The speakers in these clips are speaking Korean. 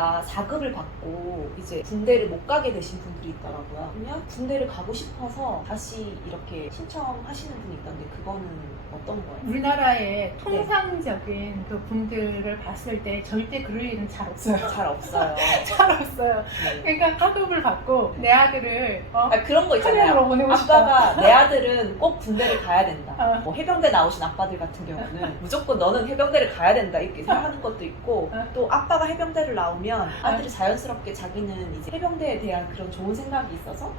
4급을 받고 이제 군대를 못 가게 되신 분들이 있더라고요. 그러면 군대를 가고 싶어서 다시 이렇게 신청하시는 분이 있던데 그거는 어떤 거예요? 우리나라의 통상적인 그 분들을 봤을 때 절대 그럴 일은 잘 없어요. 잘 없어요. 잘 없어요. 네. 그러니까 학업을 받고 내 아들을 그런 거 있잖아요. 하늘으로 보내고 싶다. 아빠가 내 아들은 꼭 군대를 가야 된다. 어. 뭐 해병대 나오신 아빠들 같은 경우는 무조건 너는 해병대를 가야 된다 이렇게 생각하는 것도 있고 또 아빠가 해병대를 나오면 아들이 자연스럽게 자기는 이제 해병대에 대한 그런 좋은 생각이 있어서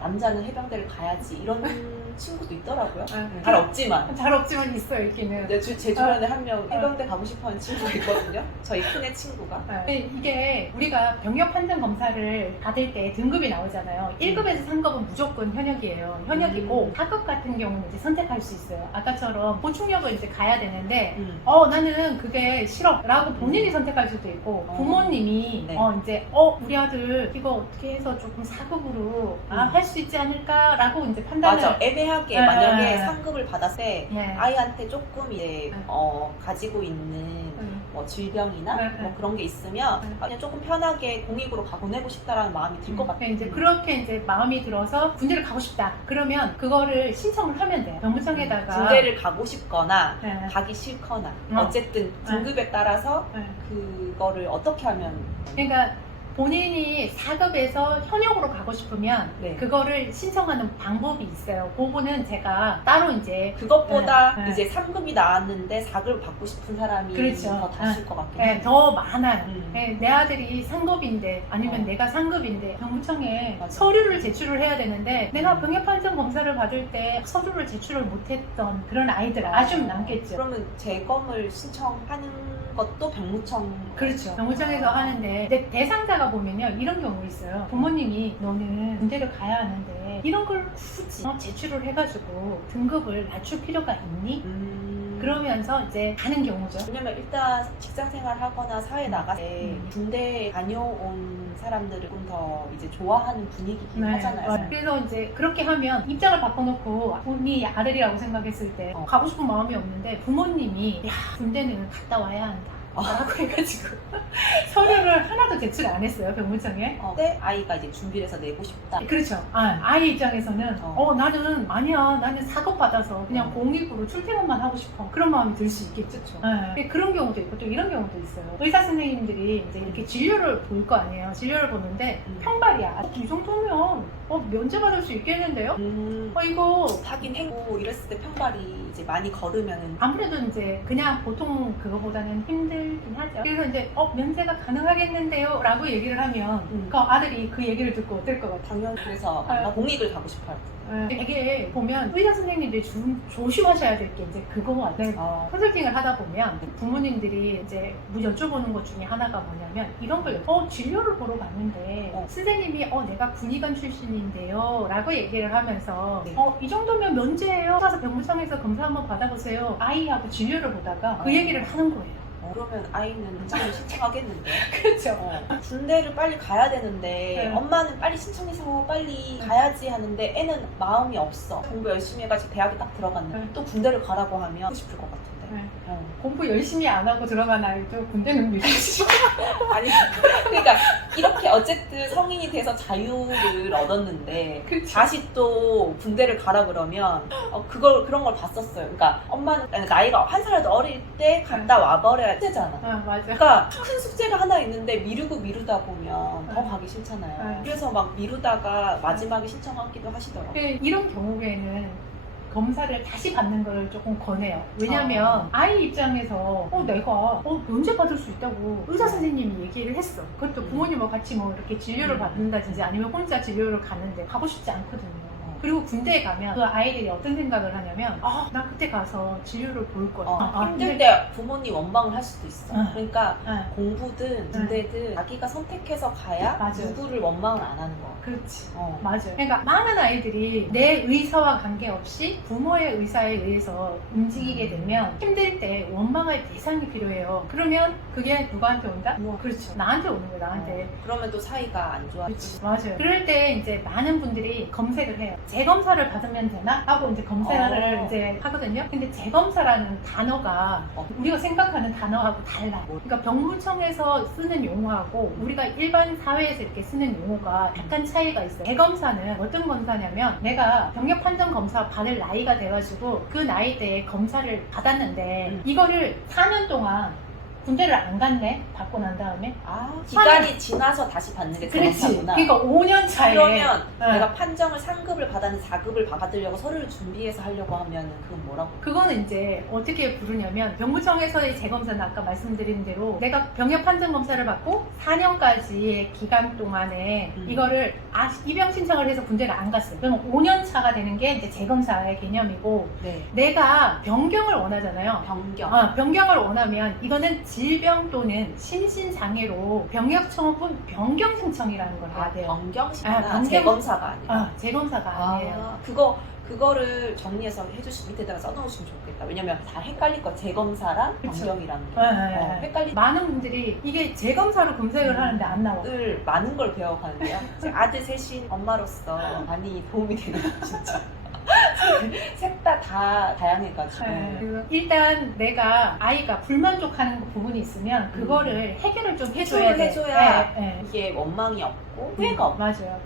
남자는 해병대를 가야지 이런 친구도 있더라고요. 잘 없지만. 잘 없지만 있어요, 있기는. 근데 제 주변에 한 명 해병대 가고 싶어하는 친구가 있거든요. 저희 큰애 친구가. 이게 우리가 병역 판정 검사를 받을 때 등급이 나오잖아요. 1급에서 3급은 무조건 현역이에요. 현역이고 4급 같은 경우는 이제 선택할 수 있어요. 아까처럼 보충역을 이제 가야 되는데 나는 그게 싫어 라고 본인이 선택할 수도 있고 부모님이 네. 이제 우리 아들 이거 어떻게 해서 조금 4급으로 할 수 있지 않을까 라고 이제 판단을 맞아. 애매하게 만약에 상급을 받았을 때 네. 아이한테 조금 이제 가지고 있는 뭐 질병이나 뭐 그런 게 있으면 그냥 조금 편하게 공익으로 가보내고 싶다라는 마음이 들 것 같아요. 이제 그렇게 이제 마음이 들어서 군대를 가고 싶다. 그러면 그거를 신청을 하면 돼요. 병무청에다가 군대를 가고 싶거나 네. 가기 싫거나 어쨌든 등급에 따라서 그거를 어떻게 하면 그러니까 본인이 4급에서 현역으로 가고 싶으면 네. 그거를 신청하는 방법이 있어요. 그거는 제가 따로 이제 그것보다 이제 3급이 나왔는데 4급을 받고 싶은 사람이 그렇죠. 더 다실 것 같긴 해요. 더 많아요. 내 아들이 상급인데 아니면 내가 상급인데 병무청에 맞아. 서류를 제출을 해야 되는데 내가 병역 판정 검사를 받을 때 서류를 제출을 못했던 그런 아이들 아주 많겠죠. 그러면 재검을 신청하는 것도 병무청 그렇죠. 병무청에서 하는데 이제 대상자가 보면요 이런 경우 있어요. 부모님이 너는 군대를 가야 하는데 이런 걸 굳이 제출을 해가지고 등급을 낮출 필요가 있니? 그러면서 이제 가는 경우죠. 왜냐면 일단 직장 생활하거나 사회 나갈 때 군대에 다녀온 사람들을 조금 더 이제 좋아하는 분위기긴 하잖아요. 그래서 이제 그렇게 하면 입장을 바꿔놓고 본인이 아들이라고 생각했을 때 가고 싶은 마음이 없는데 부모님이 야 군대는 갔다 와야 한다 라고 해가지고 서류를 하나도 제출 안 했어요 병무청에. 근데 아이가 이제 준비를 해서 내고 싶다. 그렇죠. 아이 입장에서는 나는 아니야 나는 4급 받아서 그냥 공익으로 출퇴근만 하고 싶어 그런 마음이 들 수 있겠죠. 그런 경우도 있고 또 이런 경우도 있어요. 의사 선생님들이 이제 이렇게 진료를 볼 거 아니에요. 진료를 보는데 평발이야. 이 정도면 면제 받을 수 있겠는데요? 이거 하긴 했고 이랬을 때 평발이 이제 많이 걸으면은 아무래도 이제 그냥 보통 그거보다는 힘들긴 하죠. 그래서 이제 맨제가 가능하겠는데요? 라고 얘기를 하면 그 아들이 그 얘기를 듣고 어떨 것 같아요? 당연히 그래서 공익을 가고 싶어요. 되게 보면 의사 선생님들이 조심하셔야 될 게 이제 그거 같아요. 컨설팅을 하다 보면 부모님들이 이제 여쭤보는 것 중에 하나가 뭐냐면 이런 걸 진료를 보러 갔는데 선생님이 내가 군의관 출신인데요 라고 얘기를 하면서 이 정도면 면제예요. 가서 병무청에서 검사 한번 받아보세요. 아이하고 진료를 보다가 그 얘기를 하는 거예요. 그러면 아이는 지금 신청하겠는데. 그렇죠. 군대를 빨리 가야 되는데 엄마는 빨리 신청해서 빨리 가야지 하는데 애는 마음이 없어. 공부 열심히 해가지고 대학에 딱 들어갔는데 또 군대를 가라고 하면 하고 싶을 것 같은데. 공부 열심히 안 하고 들어간 아이도 군대는 밀리지. 아니 그러니까 이렇게 어쨌든 성인이 돼서 자유를 얻었는데 다시 또 군대를 가라 그러면 그런 걸 봤었어요. 그러니까 엄마는 나이가 한 살라도 어릴 때 갔다 와버려야 되잖아. 맞아. 그러니까 큰 숙제가 하나 있는데 미루다 보면 더 가기 싫잖아요. 그래서 막 미루다가 마지막에 신청하기도 하시더라고요. 이런 경우에는 검사를 다시 받는 걸 조금 권해요. 왜냐면 아이 입장에서 내가 면제 받을 수 있다고 의사 선생님이 얘기를 했어. 그것도 부모님과 같이 뭐 이렇게 진료를 받는다든지 아니면 혼자 진료를 가는데 가고 싶지 않거든요. 그리고 군대에 가면 그 아이들이 어떤 생각을 하냐면 나 그때 가서 진료를 볼 거야. 힘들 때 부모님 원망을 할 수도 있어. 그러니까 공부든 군대든 자기가 선택해서 가야 누구를 원망을 안 하는 거야. 그렇지. 맞아요. 그러니까 많은 아이들이 내 의사와 관계없이 부모의 의사에 의해서 움직이게 되면 힘들 때 원망할 대상이 필요해요. 그러면 그게 누구한테 온다? 그렇죠. 나한테 오는 거야, 나한테. 그러면 또 사이가 안 좋아. 그렇지. 맞아요. 그럴 때 이제 많은 분들이 검색을 해요. 재검사를 받으면 되나? 하고 이제 검사를 어. 이제 하거든요. 근데 재검사라는 단어가 우리가 생각하는 단어하고 달라. 그러니까 병무청에서 쓰는 용어하고 우리가 일반 사회에서 이렇게 쓰는 용어가 약간 차이가 있어요. 재검사는 어떤 검사냐면 내가 병력 판정 검사 받을 나이가 돼가지고 그 나이대에 검사를 받았는데 이거를 4년 동안 군대를 안 갔네? 받고 난 다음에? 기간이 지나서 다시 받는 게 그렇지. 재검사구나. 그러니까 5년 차에. 그러면 네. 내가 판정을 3급을 받았는데 4급을 받으려고 서류를 준비해서 하려고 하면 그건 뭐라고? 그거는 이제 어떻게 부르냐면 병무청에서의 재검사는 아까 말씀드린 대로 내가 병역 판정 검사를 받고 4년까지의 기간 동안에 이거를 입영 신청을 해서 군대를 안 갔어요. 그러면 5년 차가 되는 게 이제 재검사의 개념이고 네. 내가 변경을 원하잖아요. 변경. 변경을 원하면 이거는 질병 또는 심신장애로 병역 청구분 변경 신청이라는 걸 해야 돼요. 변경 신청. 변경- 재검사가 아니라. 재검사가 아니에요. 그거를 정리해서 해주시 밑에다가 써놓으시면 좋겠다. 왜냐면 다 헷갈릴 거 재검사랑 그쵸. 변경이랑 헷갈리. 많은 분들이 이게 재검사로 검색을 하는데 안 나와. 늘 많은 걸 배워가는데요. 제 아들 셋인 엄마로서 많이 도움이 되는 진짜. 셋 다 다양해가지고. 일단 내가 아이가 불만족하는 부분이 있으면 그거를 해결을 좀 해줘야 돼. 해줘야 이게 원망이 없고 후회가 없고. 맞아요.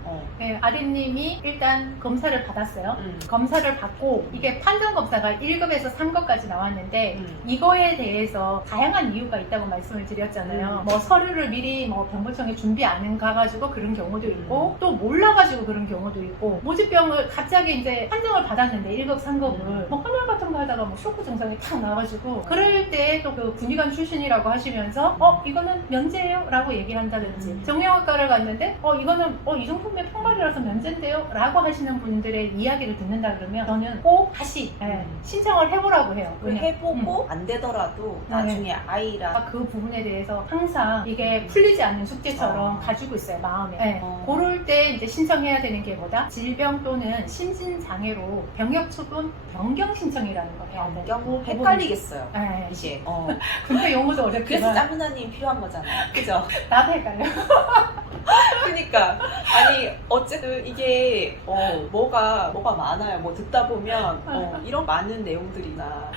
아드님이 일단 검사를 받았어요. 검사를 받고 이게 판정 검사가 1급에서 3급까지 나왔는데 이거에 대해서 다양한 이유가 있다고 말씀을 드렸잖아요. 뭐 서류를 미리 뭐 병무청에 준비 안 가가지고 그런 경우도 있고 또 몰라가지고 그런 경우도 있고 모집병을 갑자기 이제 판정을 받았는데 1급, 3급을 뭐 헌혈 같은 거 하다가 뭐 쇼크 증상이 탁 나와가지고 그럴 때 또 그 군의관 출신이라고 하시면서 이거는 면제예요? 라고 얘기를 한다든지 정형외과를 갔는데 이거는 이 정도면 평발이라서 면제인데요? 라고 하시는 분들의 이야기를 듣는다 그러면 저는 꼭 다시 신청을 해보라고 해요. 해보고 안 되더라도 나중에 아이랑 그 부분에 대해서 항상 이게 풀리지 않는 숙제처럼 가지고 있어요, 마음에. 그럴 때 이제 신청해야 되는 게 뭐다? 질병 또는 심신장애로 병역 처분 변경 신청이라는 걸 해야 돼요. 헷갈리겠어요. 이제. 근데 용어도 어렵지만. 그래서 짬문화님 필요한 거잖아요. 그죠? 나도 헷갈려. 그러니까 아니 어쨌든 이게 뭐가 많아요. 뭐 듣다 보면 이런 많은 내용들이나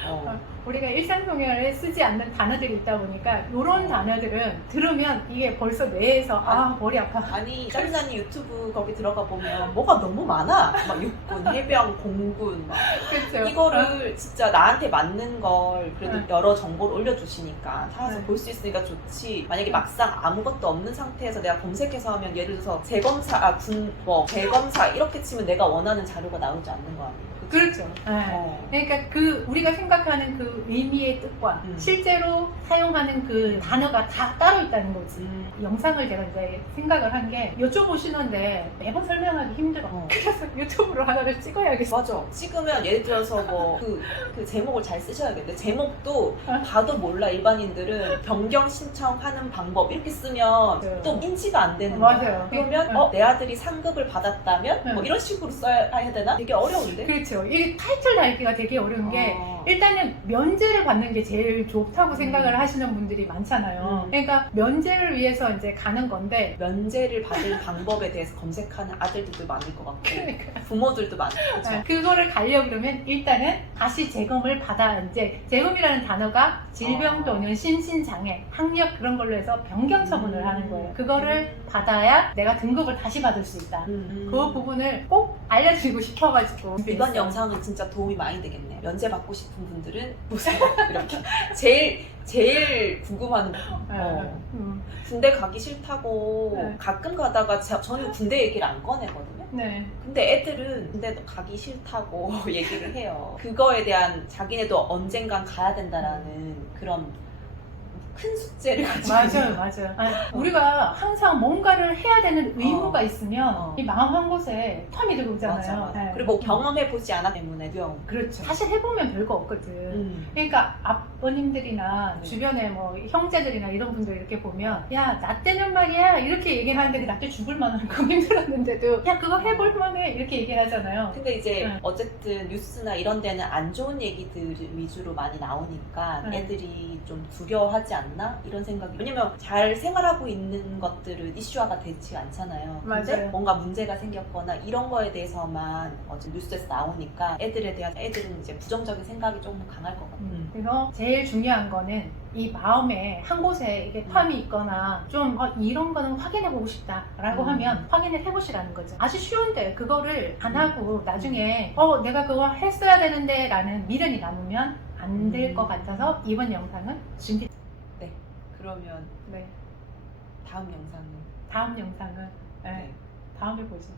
우리가 일상통역에 쓰지 않는 단어들이 있다 보니까 이런 단어들은 들으면 이게 벌써 뇌에서 머리 아파. 아니 짬문화님 유튜브 거기 들어가 보면 뭐가 너무 많아. 막 육군, 해병, 공군 막 그렇죠. 이거를 진짜 나한테 맞는 걸 그래도 여러 정보를 올려주시니까 찾아서 볼 수 있으니까 좋지. 만약에 막상 아무것도 없는 상태에서 내가 검색해서 하면 예를 들어서 재검사, 재검사 이렇게 치면 내가 원하는 자료가 나오지 않는 거 아니에요? 그렇죠. 그러니까 우리가 생각하는 그 의미의 뜻과 실제로 사용하는 그 단어가 다 따로 있다는 거지. 영상을 제가 이제 생각을 한 게 여쭤보시는데 매번 설명하기 힘들어. 그래서 유튜브로 하나를 찍어야겠어. 맞아. 찍으면 예를 들어서 그 제목을 잘 쓰셔야겠네. 제목도 봐도 몰라 일반인들은 변경 신청하는 방법 이렇게 쓰면 또 인지가 안 되는 거야. 맞아요. 그러면 내 아들이 상급을 받았다면 뭐 이런 식으로 써야 되나? 되게 어려운데? 그렇죠. 이게 타이틀 달기가 되게 어려운 게 일단은 면제를 받는 게 제일 좋다고 생각을 하시는 분들이 많잖아요. 그러니까 면제를 위해서 이제 가는 건데 면제를 받을 방법에 대해서 검색하는 아들들도 많을 것 같고 부모들도 많을 것 같고 그거를 가려고 그러면 일단은 다시 재검을 받아 이제 재검이라는 단어가 질병 또는 심신장애, 학력 그런 걸로 해서 변경 처분을 하는 거예요. 그거를 받아야 내가 등급을 다시 받을 수 있다. 그 부분을 꼭 알려드리고 싶어가지고 이번 영상은 진짜 도움이 많이 되겠네요. 면제 받고 싶은 분들은 보세요. 이렇게 제일 궁금한 군대 가기 싫다고 가끔 가다가 저는 군대 얘기를 안 꺼내거든요. 근데 애들은 군대 가기 싫다고 얘기를 해요. 그거에 대한 자기네도 언젠간 가야 된다라는 그런 큰 숙제를 가지고 맞아요. 우리가 항상 뭔가를 해야 되는 의무가 있으면 이 마음 한 곳에 텀이 들어오잖아요. 맞아. 그리고 경험해보지 않았기 때문에 두려움. 그렇죠. 사실 해보면 별거 없거든. 그러니까 아버님들이나 주변에 뭐 형제들이나 이런 분들 이렇게 보면 야, 나 때는 말이야 이렇게 얘기를 하는데 나 때 죽을 만큼 힘들었는데도 야, 그거 해볼 만해 이렇게 얘기를 하잖아요. 근데 이제 어쨌든 뉴스나 이런 데는 안 좋은 얘기들 위주로 많이 나오니까 애들이 좀 두려워하지 않나? 이런 생각이. 왜냐면 잘 생활하고 있는 것들은 이슈화가 되지 않잖아요. 근데 맞아요. 뭔가 문제가 생겼거나 이런 거에 대해서만 뉴스에서 나오니까 애들은 이제 부정적인 생각이 조금 강할 것 같아요. 그래서 제일 중요한 거는 이 마음에 한 곳에 이게 팜이 있거나 좀 이런 거는 확인해보고 싶다라고 하면 확인을 해보시라는 거죠. 아주 쉬운데 그거를 안 하고 나중에 내가 그거 했어야 되는데 라는 미련이 남으면 안 될 것 같아서 이번 영상은 준비. 그러면 네. 다음 영상은 다음 영상은 네. 다음에 보죠.